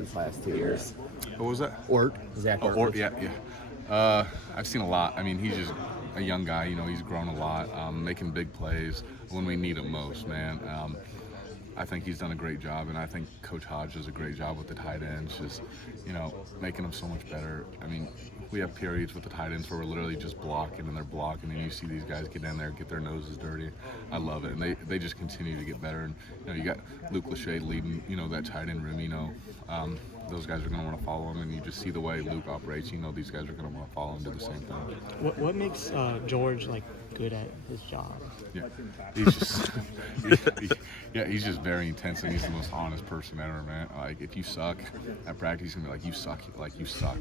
his last 2 years. What was that? Ort, Zach Ort. Or yeah. I've seen a lot. I mean, he's just a young guy. He's grown a lot, making big plays when we need him most, man. I think he's done a great job, and I think Coach Hodge does a great job with the tight ends, just, making them so much better. I mean, we have periods with the tight ends where we're literally just blocking, and they're blocking, and you see these guys get in there, get their noses dirty. I love it, and they just continue to get better. And, you got Luke Lachey leading, that tight end room, those guys are going to want to follow him, and you just see the way Luke operates. These guys are going to want to follow him, do the same thing. What makes George good at his job? Yeah, he's just he's just very intense, and he's the most honest person ever, man. Like, if you suck at practice, he's gonna be like, you suck.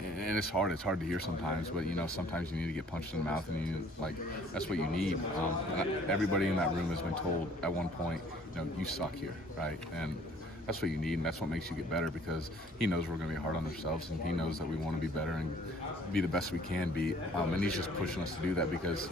And it's hard to hear sometimes, but sometimes you need to get punched in the mouth, and that's what you need. And everybody in that room has been told at one point, you suck here, right? And that's what you need, and that's what makes you get better, because he knows we're going to be hard on ourselves, and he knows that we want to be better and be the best we can be. And he's just pushing us to do that, because,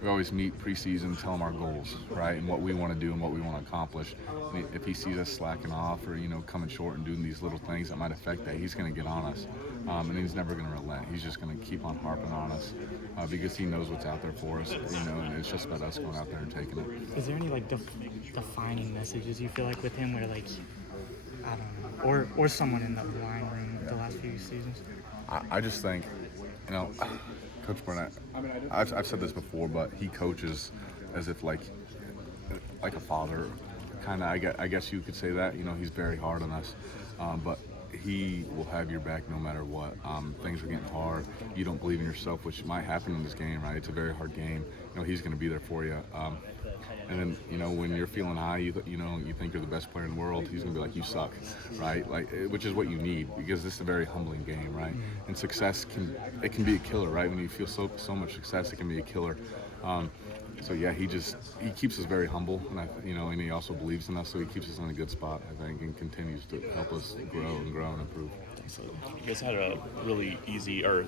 we always meet preseason, tell him our goals, right, and what we want to do and what we want to accomplish. And if he sees us slacking off or, coming short and doing these little things that might affect that, he's going to get on us. And he's never going to relent. He's just going to keep on harping on us because he knows what's out there for us, and it's just about us going out there and taking it. Is there any, defining messages you feel like with him where, I don't know, or someone in the line room the last few seasons? I just think, Coach Burnett, I've said this before, but he coaches as if like a father, kind of. I guess you could say that. He's very hard on us, but he will have your back no matter what. Things are getting hard. You don't believe in yourself, which might happen in this game, right? It's a very hard game. He's going to be there for you. And then, when you're feeling high, you think you're the best player in the world, he's going to be like, you suck, right? Which is what you need, because this is a very humbling game, right? And success can be a killer, right? When you feel so much success, it can be a killer. So yeah, he keeps us very humble, and he also believes in us, so he keeps us in a good spot, I think, and continues to help us grow and improve. You guys had a really easy or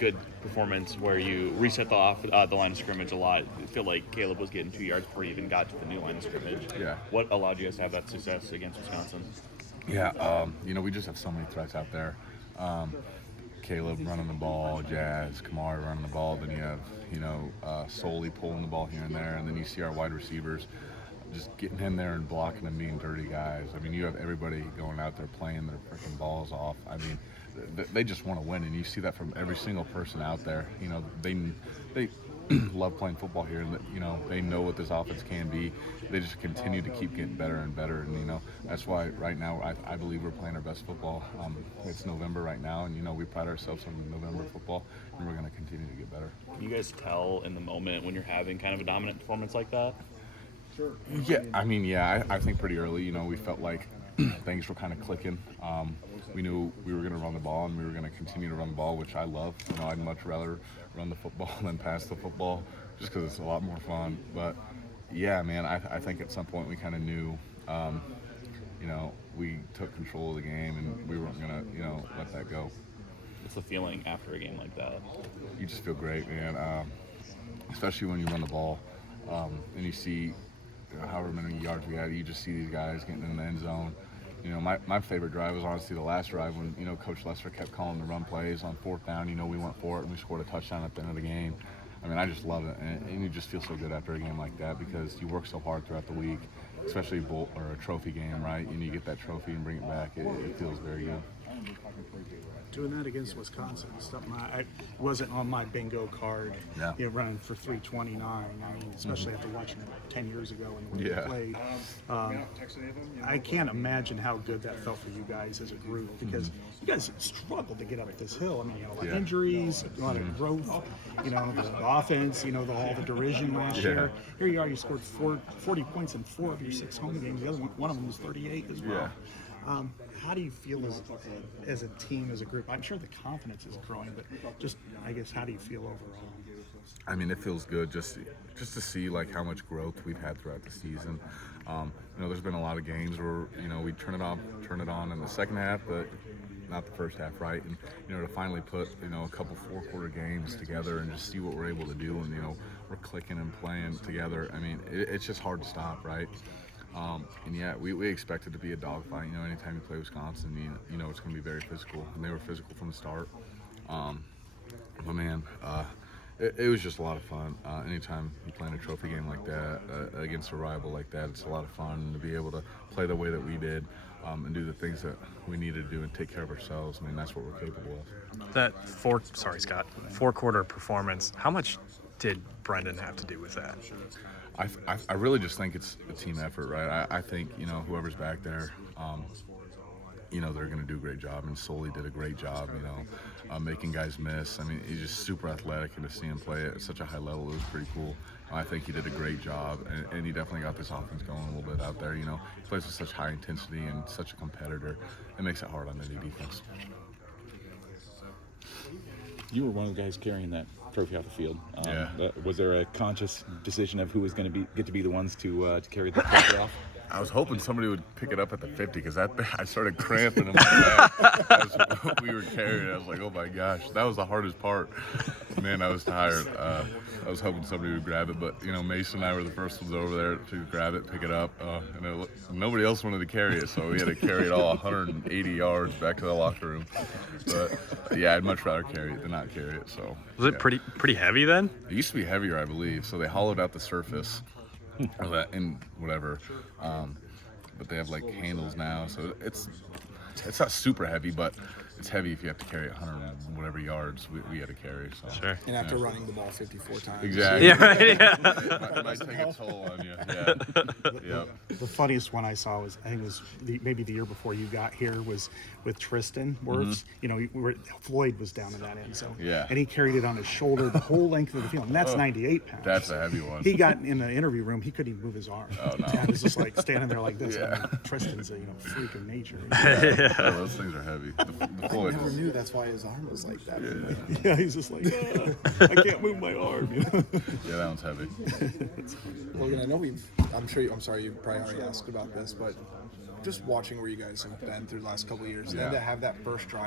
good performance where you reset the line of scrimmage a lot. I feel like Caleb was getting 2 yards before he even got to the new line of scrimmage. Yeah. What allowed you guys to have that success against Wisconsin? Yeah, we just have so many threats out there. Caleb running the ball, Jazz, Kamari running the ball, then you have, Sully pulling the ball here and there, and then you see our wide receivers just getting in there and blocking and being dirty guys. I mean, you have everybody going out there playing their freaking balls off. I mean, they just want to win, and you see that from every single person out there. They love playing football here, and they know what this offense can be. They just continue to keep getting better and better, and that's why right now I believe we're playing our best football. It's November right now, and we pride ourselves on November football, and we're going to continue to get better. Can you guys tell in the moment when you're having kind of a dominant performance like that? Yeah, I think pretty early, we felt like things were kind of clicking. We knew we were going to run the ball, and we were going to continue to run the ball, which I love. I'd much rather run the football than pass the football, just because it's a lot more fun. But yeah, man, I think at some point we kind of knew, we took control of the game, and we weren't going to, let that go. What's the feeling after a game like that? You just feel great, man. Especially when you run the ball, and you see however many yards we had, you just see these guys getting in the end zone. My favorite drive was honestly the last drive when, Coach Lester kept calling the run plays on fourth down. We went for it, and we scored a touchdown at the end of the game. I just love it, and you just feel so good after a game like that, because you work so hard throughout the week, especially a trophy game, right? And you get that trophy and bring it back. It feels very good. Doing that against Wisconsin, something I wasn't on my bingo card. Yeah. Running for 329. Especially after watching it 10 years ago and the way they played. I can't imagine how good that felt for you guys as a group, because you guys struggled to get up this hill. A lot of injuries, a lot of growth. The offense. All the derision last year. Here you are. You scored 40 points in 4 of your 6 home games. The other one of them was 38 as well. Yeah. How do you feel as a team, as a group? I'm sure the confidence is growing, but just, I guess, how do you feel overall? It feels good just to see how much growth we've had throughout the season. There's been a lot of games where we turn it on in the second half, but not the first half, right? And to finally put a couple 4-quarter games together and just see what we're able to do, and we're clicking and playing together. It's just hard to stop, right? And yeah, we expect it to be a dogfight. You know, anytime you play Wisconsin, you know it's going to be very physical, and they were physical from the start. But man, it was just a lot of fun. Anytime you play in a trophy game like that against a rival like that, it's a lot of fun to be able to play the way that we did and do the things that we needed to do and take care of ourselves. I mean, that's what we're capable of. That four-quarter performance, how much did Brendan have to do with that? I really just think it's a team effort, right? I think, you know, whoever's back there, you know, they're going to do a great job, and Sully did a great job, you know, making guys miss. I mean, he's just super athletic, and to see him play at such a high level, it was pretty cool. I think he did a great job, and he definitely got this offense going a little bit out there. You know, he plays with such high intensity and such a competitor. It makes it hard on any defense. You were one of the guys carrying that trophy off the field. Yeah. Was there a conscious decision of who was going to get to be the ones to carry the trophy off? I was hoping somebody would pick it up at the 50 because I started cramping in my back as we were carrying it. I was like, oh my gosh, that was the hardest part. Man, I was tired. I was hoping somebody would grab it, but you know, Mason and I were the first ones over there to grab it, pick it up, and nobody else wanted to carry it, so we had to carry it all 180 yards back to the locker room. But yeah, I'd much rather carry it than not carry it. So Was it pretty heavy then? It used to be heavier, I believe. So they hollowed out the surface, or that and whatever. But they have like handles now, so it's not super heavy, but it's heavy if you have to carry 100 and whatever yards we had to carry. So. Sure. And after running the ball 54 times. Exactly. Yeah, right, yeah. It might take a toll on you. Yeah. Yep. The funniest one I saw was, I think it was maybe the year before you got here, was with Tristan Wirfs. You know, Floyd was down in that end zone. Yeah. And he carried it on his shoulder the whole length of the field. And that's 98 pounds. That's a heavy one. He got in the interview room, he couldn't even move his arm. Oh, no. I was just like standing there like this. Yeah. I mean, Tristan's a freak of nature. Oh, those things are heavy. The I Floyd never is- knew that's why his arm was like that. Yeah, he's just like, I can't move my arm. You know? Yeah, that one's heavy. Logan, I know I'm sorry you probably already asked about this, but just watching where you guys have been through the last couple of years, and then Yeah. to have that first drive